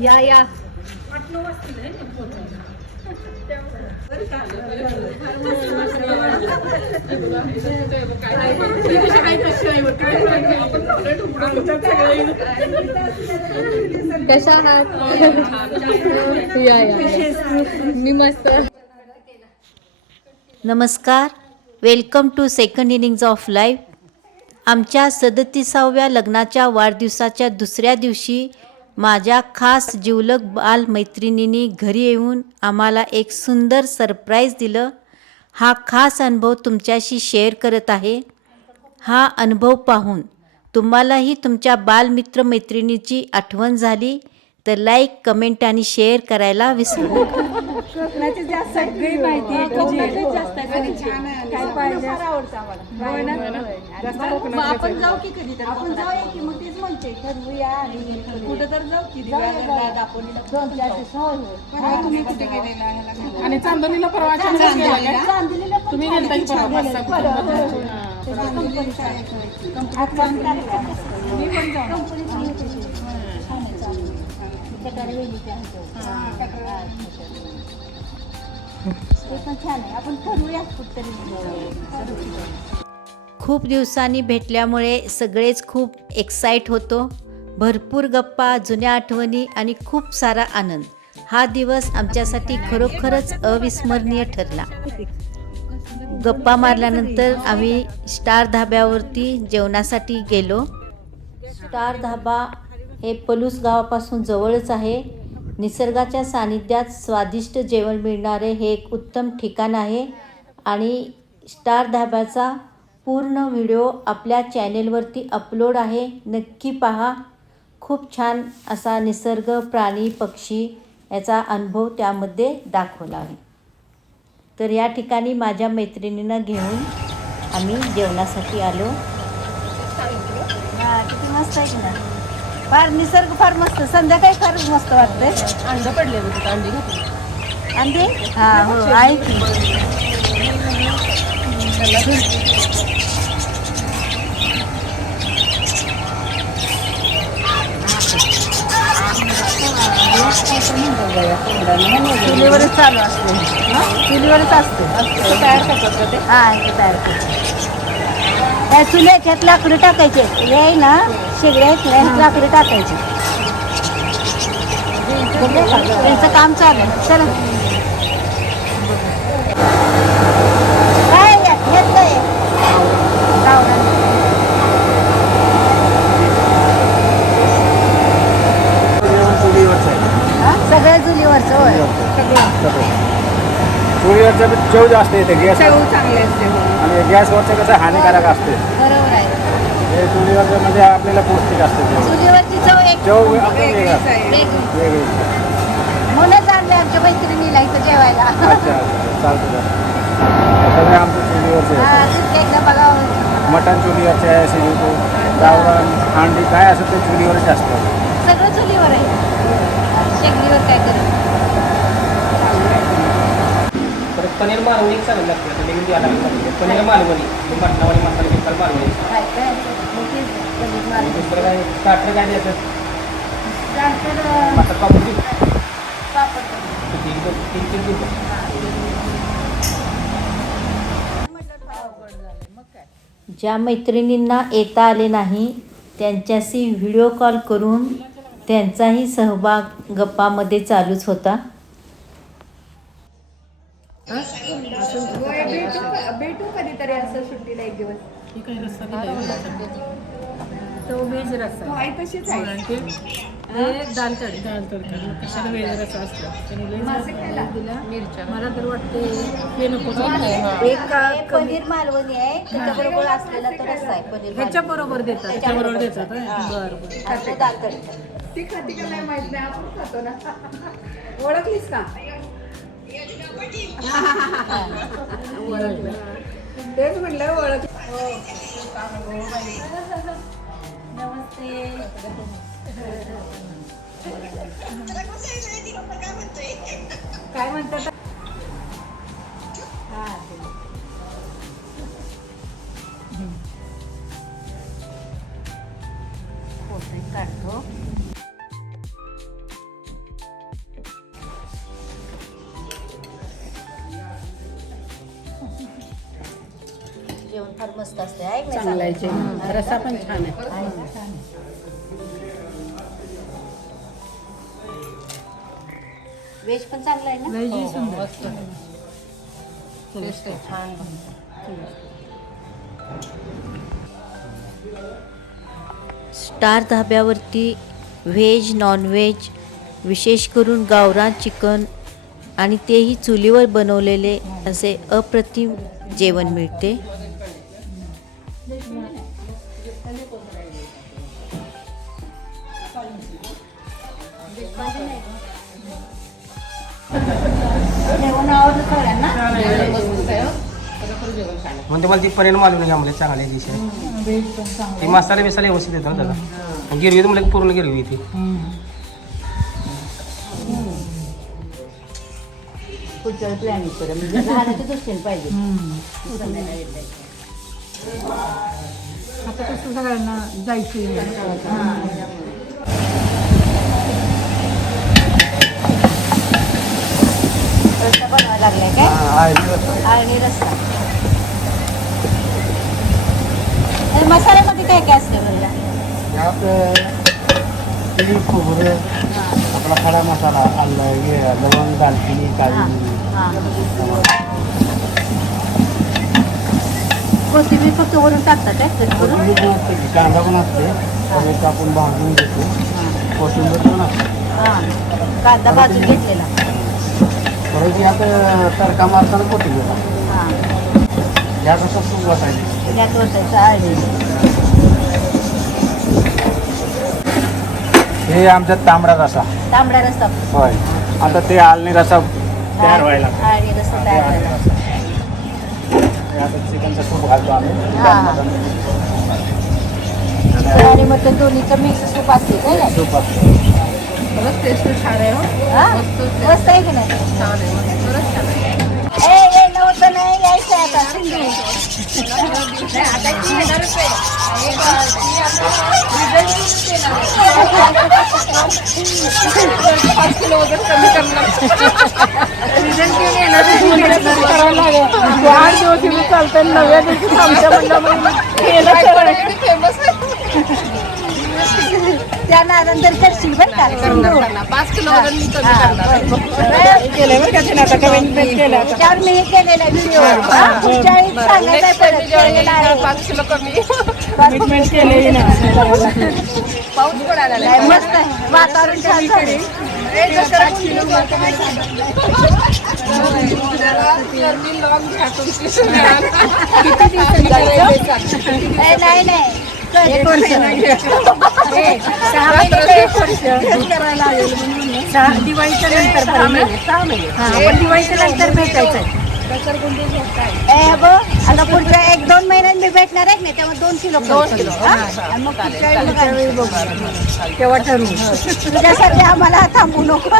या या कशा आहात? या या मी मस्त. नमस्कार, welcome to second innings of life. आमच्या 37व्या लग्नाच्या वाढदिवसाच्या दुसऱ्या दिवशी माझ्या खास जिवलग बालमैत्रिणींनी घरी येऊन आम्हाला एक सुंदर सरप्राईज दिलं. हा खास अनुभव तुमच्याशी शेअर करत आहे. हा अनुभव पाहून तुम्हालाही तुमच्या बालमित्र-मैत्रिणीची आठवण झाली तर लाईक, कमेंट आणि शेअर करायला विसरू नका. कोकणाची जास्त सगळी माहिती आहे. कोकणाची जास्त काय पाहिजे मग आपण जाऊ की कधी तर आपण जाऊया की मग तेच म्हणते ठरवूया आणि कुठं तर जाऊ की दिव्यागरला दापोलीला 2-4 दिवस होय. तुम्ही कुठे गेलेला आणि चांदोलीला परवा चांदोलीला तुम्ही गेलता की परवा मी पण जाऊ खूप दिवसांनी भेटल्यामुळे सगळेच खूप एक्साइट होतो. भरपूर गप्पा, जुन्या आठवणी आणि खूप सारा आनंद. हा दिवस आमच्यासाठी खरोखरच अविस्मरणीय ठरला. गप्पा मारल्यानंतर आम्ही स्टार धाब्यावरती जेवणासाठी गेलो. स्टार धाबा हे पलूस गावापासून जवळच आहे. निसर्गाच्या सानिध्यात स्वादिष्ट जेवण मिळणारे हे एक उत्तम ठिकाण आहे आणि स्टार धाब्याचा पूर्ण व्हिडिओ आपल्या चॅनेलवरती अपलोड आहे. नक्की पहा. खूप छान असा निसर्ग, प्राणी, पक्षी याचा अनुभव त्यामध्ये दाखवला आहे. तर या ठिकाणी माझ्या मैत्रिणींना घेऊन आम्ही जेवणासाठी आलो. किती मस्त आहे ना. फार निसर्ग फार मस्त. संध्याकाळी फारच मस्त वाटतंय. अंडे पडले होते. अंडी घातली. अंडे हा हो आहे की. चुलीवरच चालू असते. चुलीवरच असते. तयार करतात ते. हा ते तयार करतात. त्या चुल्याच्यात लाकडं टाकायचे. हे ना शेगड्या लाकडं टाकायचे. त्यांचं काम चालू आहे. चला काय घेतलंय सगळ्या चुलीवरचं होय. चुलीवरच्या चव जास्त येते. गॅस चांगले असते आणि गॅसवरचं कसं हानिकारक असते. बरोबर आहे. हे चुलीवरचं म्हणजे आपल्याला पौष्टिक असते. चुलीवरची चव एक चव वेगळी असते. वेगळी. म्हणूनच आणले आमच्या मैत्रिणीला इथं जेवायला. अच्छा चालतं. सगळे आमच्या चुलीवरचे एकदा बघावं. मटण चुलीवरचे आहे, शिजवतो, गावरान, अंडी काय असेल ते चुलीवरचे असतात. सगळं चुलीवर आहे. शेगडीवर काय करेल. पनीर मालवणी चांगलं लागते. आता नवीन द्यायला लागतं पनीर मालवणी, मटणावाणी मसाला चिकन मालवणी. दुसरं काय स्टार्टर काय द्यायचं? मसाला पापड तीन ज्या मैत्रिणींना येता आले नाही त्यांच्याशी व्हिडिओ कॉल करून त्यांचाही सहभाग गप्पामध्ये चालूच होता. भेटू कधीतरी असं सुट्टीला एक दिवस. तो व्हेज रस्सा आहे. तशीच आहे. दाल तडका कशाला वेळ रस्सा असतो. मला तर वाटते हे नको. एक पनीर मालवणी आहे. त्याच्याबरोबर असलेला तो रस्सा आहे. पनीर ह्याच्या बरोबर देतात. त्याच्याबरोबर देतात. बरं दाल तडका. ती खाती का नाही माहित नाही. आपण खातो ना. ओळखलीस का? तेच म्हटलं ओळख. नमस्ते. काय म्हणतात? काढतो. जेवण फार मस्त असते आहे का नाही? चांगला आहे जेवण. रस्सा पण छान आहे. आहे ना, छान आहे. व्हेज पण चांगलं आहे ना? व्हेज सुंदर. टेस्ट आहे छान. स्टार धाब्यावरती व्हेज नॉनव्हेज विशेष करून गावरान चिकन आणि तेही चुलीवर बनवलेले असे अप्रतिम जेवण मिळते. म्हणजे मला ती पनीर मालवणी घ्या म्हणजे चांगली डिश आहे. ती मसाले बिसाले व्यवस्थित येतो ना त्याला. गिरवी तर म्हणजे पूर्ण गिरवी ती. पुढच्या वेळी प्लॅनिंग करा म्हणजे राहण्याच्या दृष्टीने पाहिजे. आता कसं सगळ्यांना जायचं. रस्सा बनवायला लागलाय काय? आणि रस्सा. आणि मसाल्यामध्ये काय काय असतं बरं? तिळी खोबरं, आपला खडा मसाला, आलं, लवंग, दालचिनी, काळी. कोथिंबीर फक्त वरून टाकतात काय? कोथिंबीर पण असते, कांदा पण असते, टोमॅटो आपण भाजून घेतो. कोथिंबीर पण असते. हां, कांदा भाजून घेतलेला. परत आता तडका मारताना कोथिंबीर. हां, ह्या कसं खूप वाटायचं. त्यात वतायचं हळदी. हे आमचा तांबडा रसा. तांबडा रस्सा. होय. आता ते आलनी रसा तयार व्हायला. आणि रस्सा तयार व्हायला. हे आता चिकनचा सूप घालतो आम्ही. आणि मग ते दोन्हीचं मिक्स सूप असते काय नाही? सूप असतो. खरंच टेस्ट छान आहे. हां, मस्त आहे की नाही? छान आहे. खरंच छान आहे. ए नव्हतं नाही यायचं आता. आता ती येणारच आहे. पाच किलो वजन कमी करणार. रिझल्ट घेऊन येणार. करावं लागेल. 8 दिवस मी चालतं 9व्या दिवशी आमच्या मंडळामध्ये फेमस आहे. त्यानंतर करशील बरं का? 5 किलो वजन मी कमी करणार. केलं बरं का त्याने आता कमेंटमेंट केलं आता. त्यावर मी हे केलेलं आहे व्हिडिओ. पुढच्या वेळी सांगायचं आहे परत केलेलं आहे. 5 किलो कमी कमिटमेंट केलेली नाही. पाऊस पडायला नाही, मस्त आहे. वातावरण छान झालंय. नाही नाही 1 वर्ष दिवाळीच्या नंतर 6 महिने आपण दिवाळीच्या नंतर भेटायचं. आता पुढच्या 1-2 महिन्यात मी भेटणार आहे ना, तेव्हा 2 किलो आणि मग पुढच्या वेळी बघू. तेव्हा ठरवू. तुझ्यासाठी आम्हाला थांबू नको.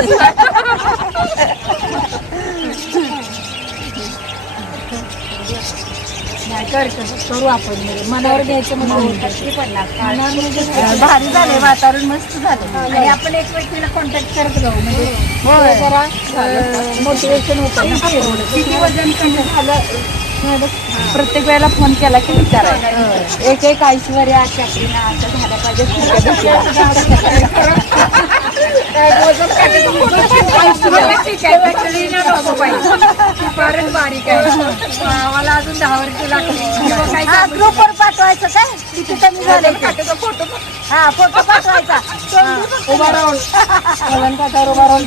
करू आपण मनावर घ्यायचं म्हणून भारी झालंय, वातावरण मस्त झालं. आणि आपण एकमेकीला कॉन्टॅक्ट करत राहू म्हणजे जरा मोटिवेशन होतं ना. किती वजन कमी झालं प्रत्येक वेळेला फोन केला की विचारायचं. एक ऐश्वर्या कॅटरीना असं झालं पाहिजे. फारच बारीक आहे. आम्हाला अजून 10 वर्ष लागली. ग्रुपवर पाठवायचं काय किती कमी झालं फोटो हा फोटो पाठवायचा. उभा राहून काठावर उभा राहून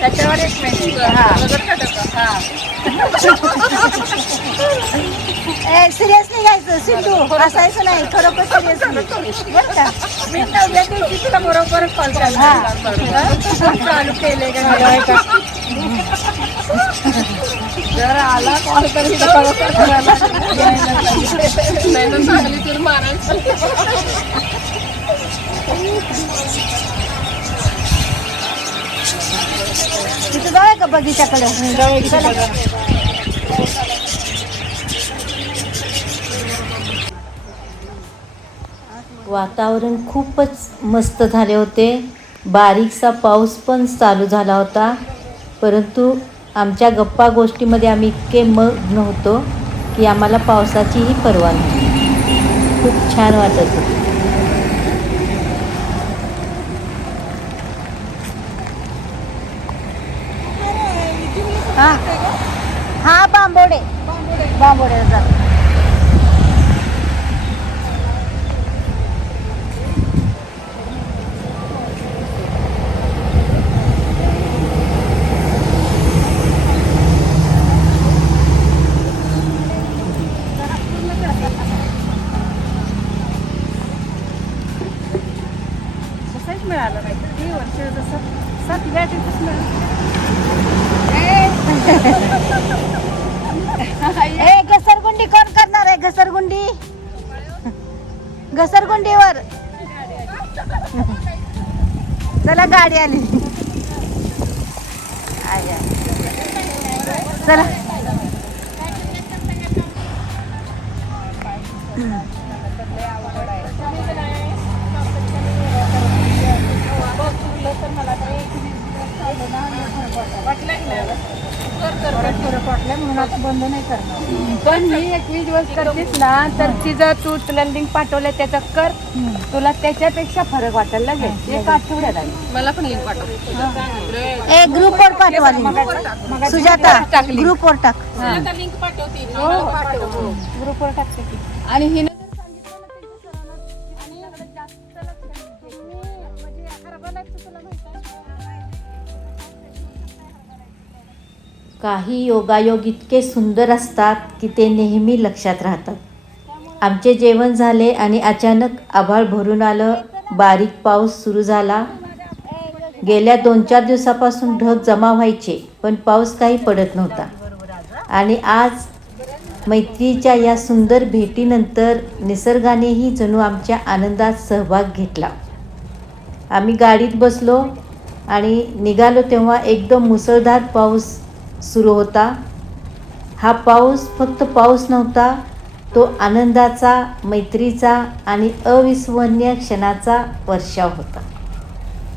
त्याच्यावर 1 मिनिट. सिरियसली घ्यायचं सिद्धू, हसायचं नाही, खरोखर सिरियसली बरं का. मी 9व्या दिवशी तुला बरोबर कॉल चालू केले का जर आला कॉल तरी चांगली तूर मारायचं. तिथं जाऊया का बगीच्याकडे? वातावरण खूपच मस्त झाले होते. बारीकसा पाऊस पण चालू झाला होता, परंतु आमच्या गप्पा गोष्टीमध्ये आम्ही इतके मग्न होतो की आम्हाला पावसाचीही पर्वा नव्हती. खूप छान वाटत होतं. हा बांबोडे जातो. मिळालं नाही किती वर्ष जसं 7व्या ए घसरगुंडी कोण करणार आहे? घसरगुंडी घसरगुंडीवर चला, गाडी आली. चला म्हणून आता बंद नाही करणार. पण मी 21 दिवस करतेस ना, तर तिचं तू तुला लिंक पाठवलं त्याचं कर, तुला त्याच्यापेक्षा फरक वाटेल लगेच. एक आठवड्यात आली. मला पण लिंक पाठव. ए ग्रुपवर पाठवा लिंक. सुजाता ग्रुपवर टाक. लिंक पाठवते. ग्रुपवर टाकते की. आणि हिनं जर सांगितलं ना त्यांच्या सरांना, आणि जास्त लक्ष म्हणजे हरभऱ्याचं तुला माहिती आहे. काही योगायोग इतके सुंदर असतात की ते नेहमी लक्षात राहतात. आमचे जेवण झाले आणि अचानक आभाळ भरून आलं. बारीक पाऊस सुरू झाला. गेल्या 2-4 दिवसापासून ढग जमा व्हायचे, पण पाऊस काही पडत नव्हता. आणि आज मैत्रीच्या या सुंदर भेटीनंतर निसर्गानेही जणू आमच्या आनंदात सहभाग घेतला. आम्ही गाडीत बसलो आणि निघालो तेव्हा एकदम मुसळधार पाऊस सुरू होता. हा पाऊस फक्त पाऊस नव्हता, तो आनंदाचा, मैत्रीचा आणि अविस्मरणीय क्षणाचा वर्षाव होता.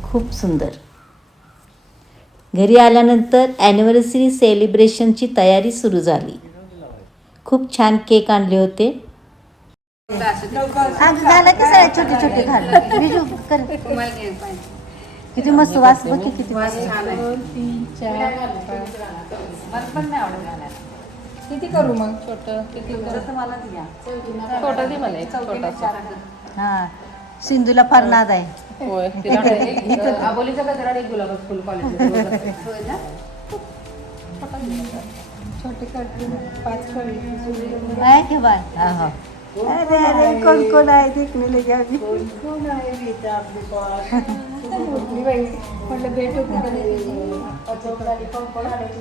खूप सुंदर. घरी आल्यानंतर ॲनिव्हर्सरी सेलिब्रेशनची तयारी सुरू झाली. खूप छान केक आणले होते. झालं की सगळ्या छोटे छोटे झालं. बिजू कर. किती मस्त वास बघ, किती वास. 2, 3, 4, 5. पण नाही आवडणार. किती करू मग? छोटं किती करू? मला द्या. छोटं दे मला, एक छोटासा. हां, सिंधूला फार नाद आहे. होय. आबोलीचा गजरा आणि गुलाबाचं फुल कॉलेजमध्ये. छोटे करते 5 कळी. आहे की बाय? हां. अरे अरे, कोण कोण आहे देखणे लगे आम्ही. कोण आहे बेटा आपली पास? कुठली बाई म्हटलं भेट होती कधी. अचोकराली पण आल्याची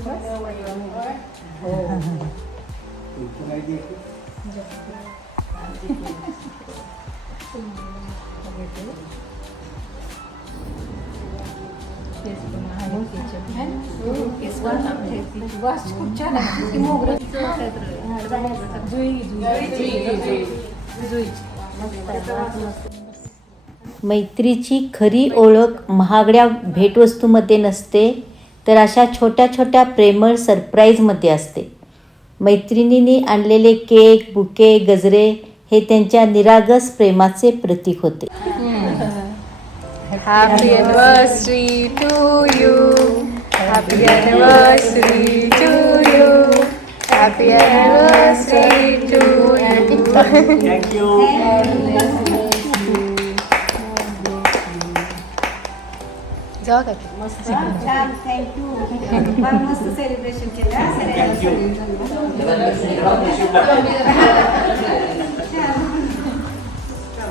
बस. खूप छान आहे. मोगरा मैत्रीची खरी ओळख महागड्या भेटवस्तूमध्ये नसते, तर अशा छोट्या छोट्या प्रेमळ सरप्राईजमध्ये असते. मैत्रिणींनी आणलेले केक, बुके, गजरे हे त्यांच्या निरागस प्रेमाचे प्रतीक होते. Happy anniversary to you. Happy anniversary to you. Happy anniversary to you. Thank you. जाऊ का? छान, थँक्यू. फार मस्त सेलिब्रेशन केलं.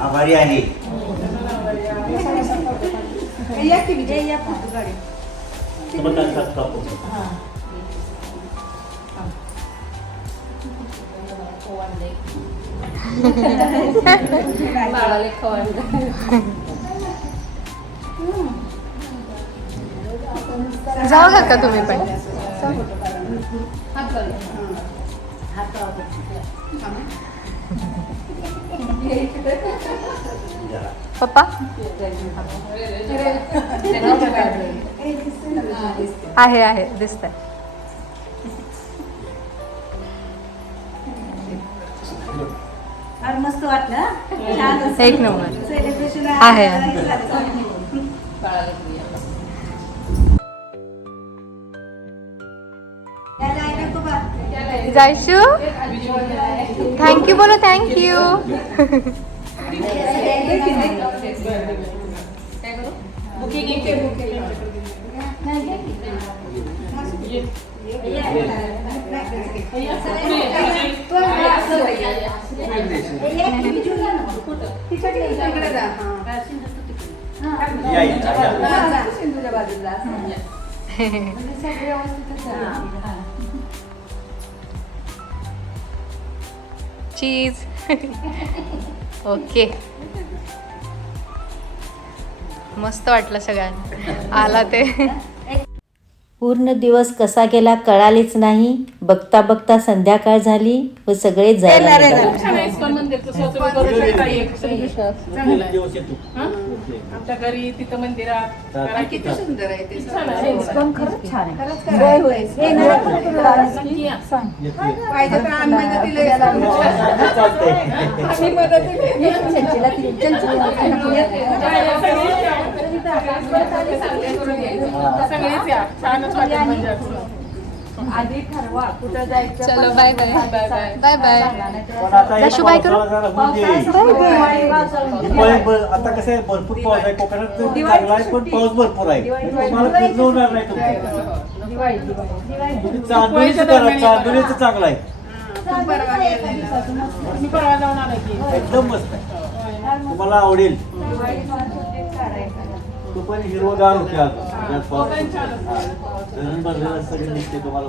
आभारी आहे. या की विजय, या फोटो काढू. जाऊ का तुम्ही पण? पप्पा आहे दिसतंय. मस्त वाटलं. एक नंबर आहे. जायशू थँक्यू बोलो थँक्यू. चीज. ओके मस्त वाटलं सगळ्यांना आला ते. पूर्ण दिवस कसा गेला कळालेच नाही. बघता बघता संध्याकाळ झाली व सगळे जायला निघाले. आमच्या घरी तिथं मंदिरात किती सुंदर आहे ते. खरंच छान पाहिजे तर सगळेच या छानच वाटेल म्हणजे आधी ठरवा कुठं जायचं. चलो bye bye bye bye. Dashu bye करू. आता कसं आहे भरपूर पाऊस आहे कोकणात चांगला आहे पण पाऊस भरपूर आहे तुम्हाला फिरणं होणार नाही चांदोलीचं चांगलं आहे परवा जाऊन आला की एकदम मस्त आहे तुम्हाला आवडेल. तो पण हिरवगार होते आज पाऊस धरण भरलेलं सगळं निघते तुम्हाला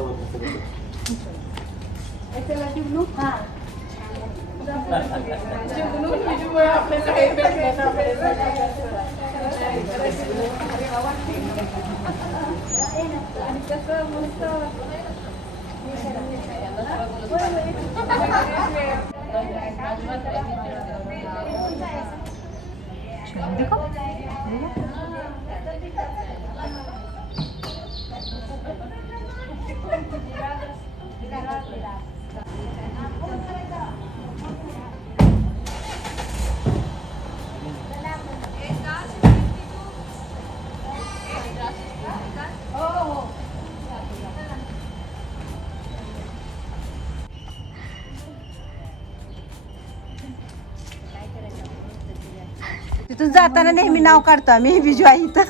तिथून जाताना नेहमी नाव काढतो आम्ही बिजू आई इथं.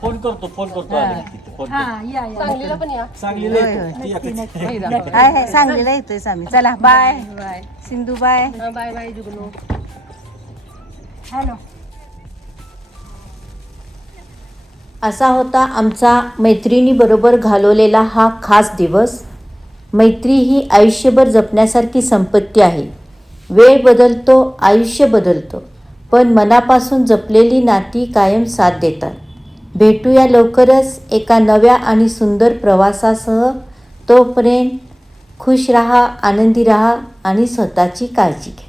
फोन करतो आले की तिथे फोन करतो. सांगलीला पण या. सांगलीला येतो. ती एकच. आहे सांगलीला येतोय आम्ही. चला bye bye Sindhu bye. Bye bye Jugnu. Hello. असा होता आमचा मैत्रिणीबरोबर घालवलेला हा खास दिवस. मैत्री ही आयुष्यभर जपण्यासारखी संपत्ती आहे. वेळ बदलतो, आयुष्य बदलतो, पण मनापासून जपलेली नाती कायम साथ देतात. भेटूया लवकरच एका नव्या आणि सुंदर प्रवासासह. तोपर्यंत खुश राहा, आनंदी राहा आणि स्वतःची काळजी घ्या.